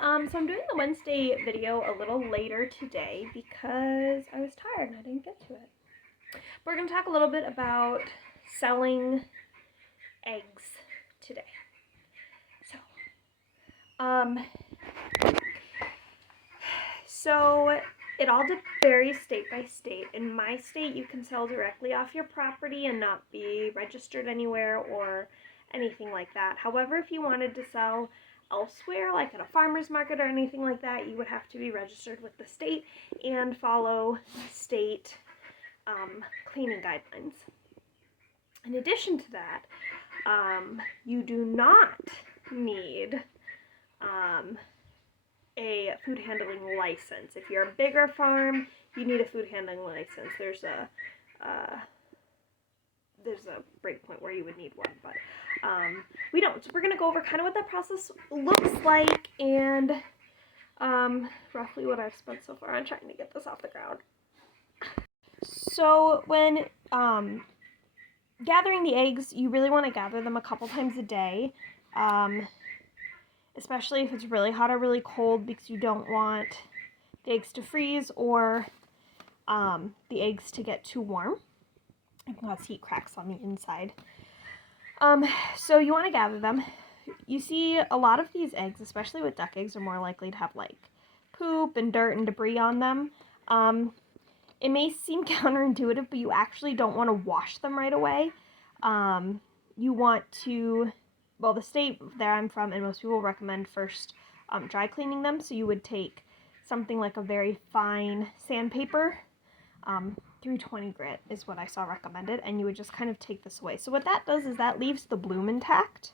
So I'm doing the Wednesday video a little later today because I was tired and I didn't get to it. We're going to talk a little bit about selling eggs today. So it all varies state by state. In my state, you can sell directly off your property and not be registered anywhere or anything like that. However, if you wanted to sell elsewhere, like at a farmer's market or anything like that, you would have to be registered with the state and follow state cleaning guidelines. In addition to that, you do not need a food handling license. If you're a bigger farm, you need a food handling license. There's a break point where you would need one, but we don't. So we're going to go over kind of what that process looks like and roughly what I've spent so far on trying to get this off the ground. So when gathering the eggs, you really want to gather them a couple times a day, especially if it's really hot or really cold, because you don't want the eggs to freeze or the eggs to get too warm. It can cause heat cracks on the inside. So you want to gather them. You see a lot of these eggs, especially with duck eggs, are more likely to have like poop and dirt and debris on them. It may seem counterintuitive, but you actually don't want to wash them right away. You want to, well, the state that I'm from and most people recommend first dry cleaning them. So you would take something like a very fine sandpaper, 320 grit is what I saw recommended, and you would just kind of take this away. So what that does is that leaves the bloom intact.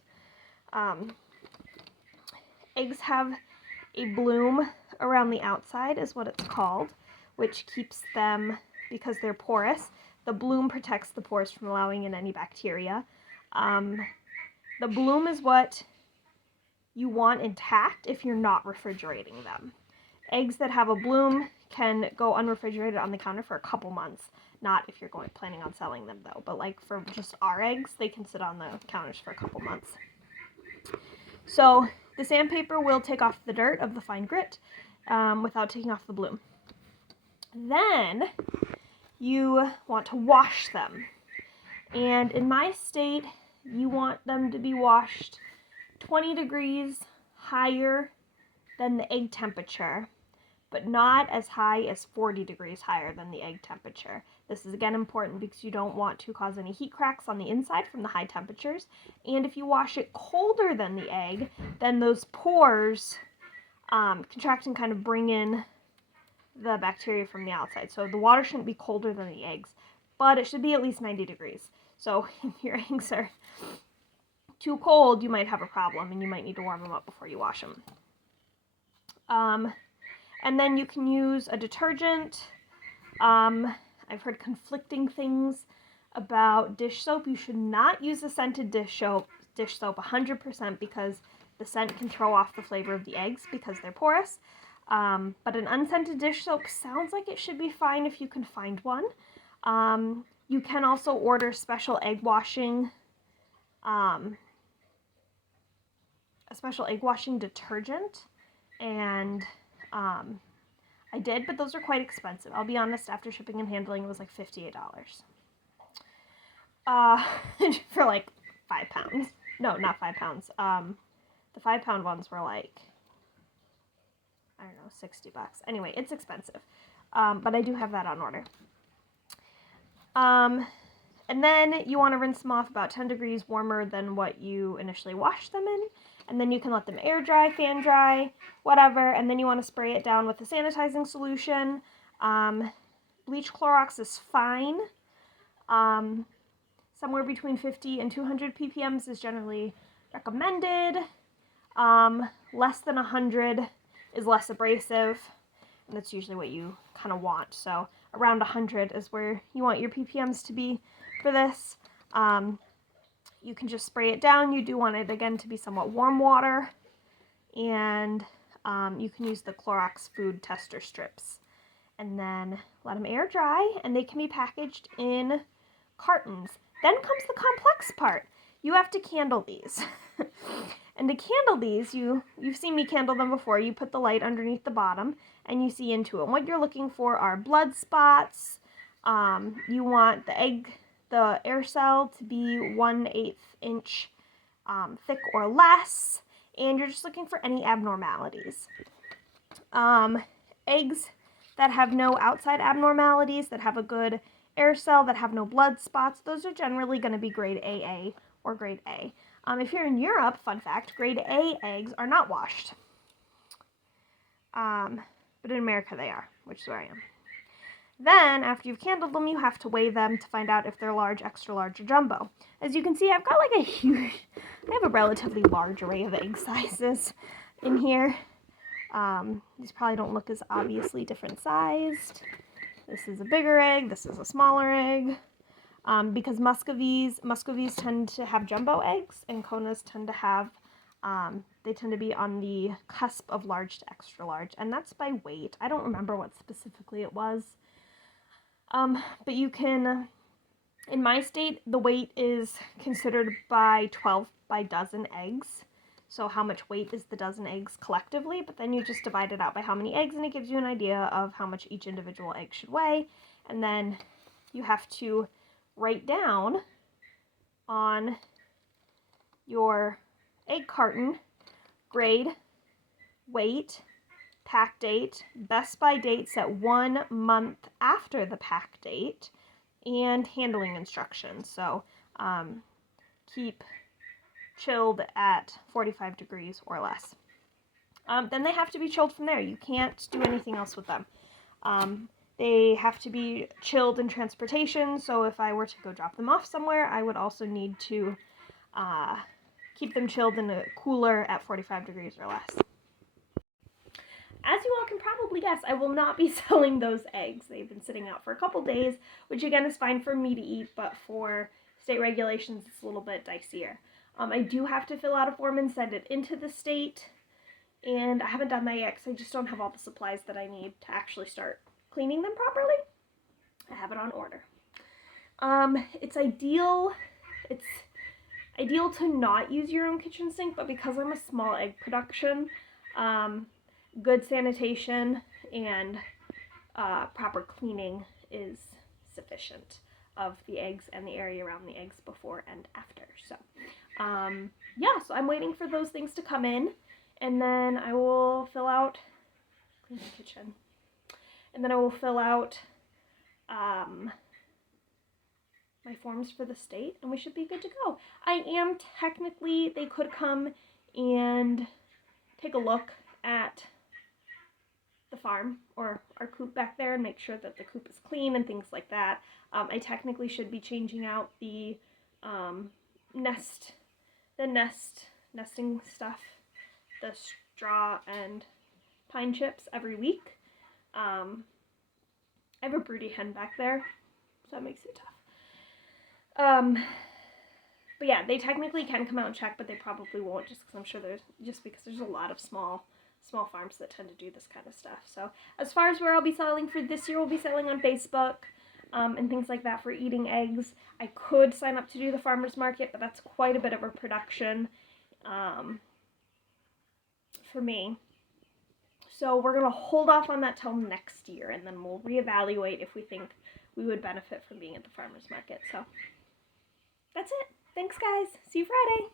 Eggs have a bloom around the outside is what it's called, which keeps them, because they're porous, the bloom protects the pores from allowing in any bacteria. The bloom is what you want intact if you're not refrigerating them. Eggs that have a bloom can go unrefrigerated on the counter for a couple months. Not if you're planning on selling them though, but like for just our eggs, they can sit on the counters for a couple months. So the sandpaper will take off the dirt of the fine grit without taking off the bloom. Then you want to wash them. And in my state, you want them to be washed 20 degrees higher than the egg temperature, but not as high as 40 degrees higher than the egg temperature. This is again important because you don't want to cause any heat cracks on the inside from the high temperatures. And if you wash it colder than the egg, then those pores contract and kind of bring in the bacteria from the outside. So the water shouldn't be colder than the eggs, but it should be at least 90 degrees. So if your eggs are too cold, you might have a problem and you might need to warm them up before you wash them. And then you can use a detergent. I've heard conflicting things about dish soap. You should not use a scented dish soap 100% because the scent can throw off the flavor of the eggs because they're porous. But an unscented dish soap sounds like it should be fine if you can find one. You can also order special egg washing, a special egg washing detergent, and I did, but those are quite expensive. I'll be honest, after shipping and handling, it was like $58. For like 5 pounds. No, not 5 pounds. The 5-pound ones were like, I don't know, $60. Anyway, it's expensive. But I do have that on order. And then you want to rinse them off about 10 degrees warmer than what you initially washed them in. And then you can let them air dry, fan dry, whatever. And then you want to spray it down with a sanitizing solution. Bleach Clorox is fine. Somewhere between 50 and 200 ppm is generally recommended. Less than 100 is less abrasive, and that's usually what you kind of want. So around 100 is where you want your ppms to be for this. You can just spray it down. You do want it, again, to be somewhat warm water, and you can use the Clorox food tester strips. And then let them air dry, and they can be packaged in cartons. Then comes the complex part. you have to candle these. And to candle these, you've seen me candle them before. You put the light underneath the bottom and you see into it. And what you're looking for are blood spots. You want the air cell to be 1/8 inch thick or less, and you're just looking for any abnormalities. Eggs that have no outside abnormalities, that have a good air cell, that have no blood spots, those are generally going to be grade AA or grade A. If you're in Europe, fun fact, grade A eggs are not washed. But in America they are, which is where I am. Then, after you've candled them, you have to weigh them to find out if they're large, extra large, or jumbo. As you can see, I've got like I have a relatively large array of egg sizes in here. These probably don't look as obviously different sized. This is a bigger egg, this is a smaller egg. Because Muscovies tend to have jumbo eggs, and Konas tend to have, they tend to be on the cusp of large to extra large, and that's by weight. I don't remember what specifically it was. But you can, in my state, the weight is considered by 12 by dozen eggs. So how much weight is the dozen eggs collectively, but then you just divide it out by how many eggs, and it gives you an idea of how much each individual egg should weigh. And then you have to write down on your egg carton grade, weight, pack date, best by date set 1 month after the pack date, and handling instructions. So keep chilled at 45 degrees or less. Then they have to be chilled from there. You can't do anything else with them. They have to be chilled in transportation, so if I were to go drop them off somewhere, I would also need to keep them chilled in a cooler at 45 degrees or less. As you all can probably guess, I will not be selling those eggs. They've been sitting out for a couple days, which again is fine for me to eat, but for state regulations, it's a little bit dicier. I do have to fill out a form and send it into the state, and I haven't done that yet because I just don't have all the supplies that I need to actually start cleaning them properly. I have it on order. It's ideal to not use your own kitchen sink, but because I'm a small egg production, good sanitation and proper cleaning is sufficient of the eggs and the area around the eggs before and after. So, yeah, so I'm waiting for those things to come in, and then I will fill out, clean the kitchen, and then I will fill out my forms for the state, and we should be good to go. I am technically, they could come and take a look at the farm or our coop back there and make sure that the coop is clean and things like that. I technically should be changing out the nesting stuff, the straw and pine chips every week. I have a broody hen back there, so that makes it tough. But yeah, they technically can come out and check, but they probably won't, just because there's a lot of small farms that tend to do this kind of stuff. So as far as where I'll be selling for this year, we'll be selling on Facebook and things like that for eating eggs. I could sign up to do the farmer's market, but that's quite a bit of a production for me. So we're going to hold off on that till next year, and then we'll reevaluate if we think we would benefit from being at the farmer's market. So that's it. Thanks, guys. See you Friday.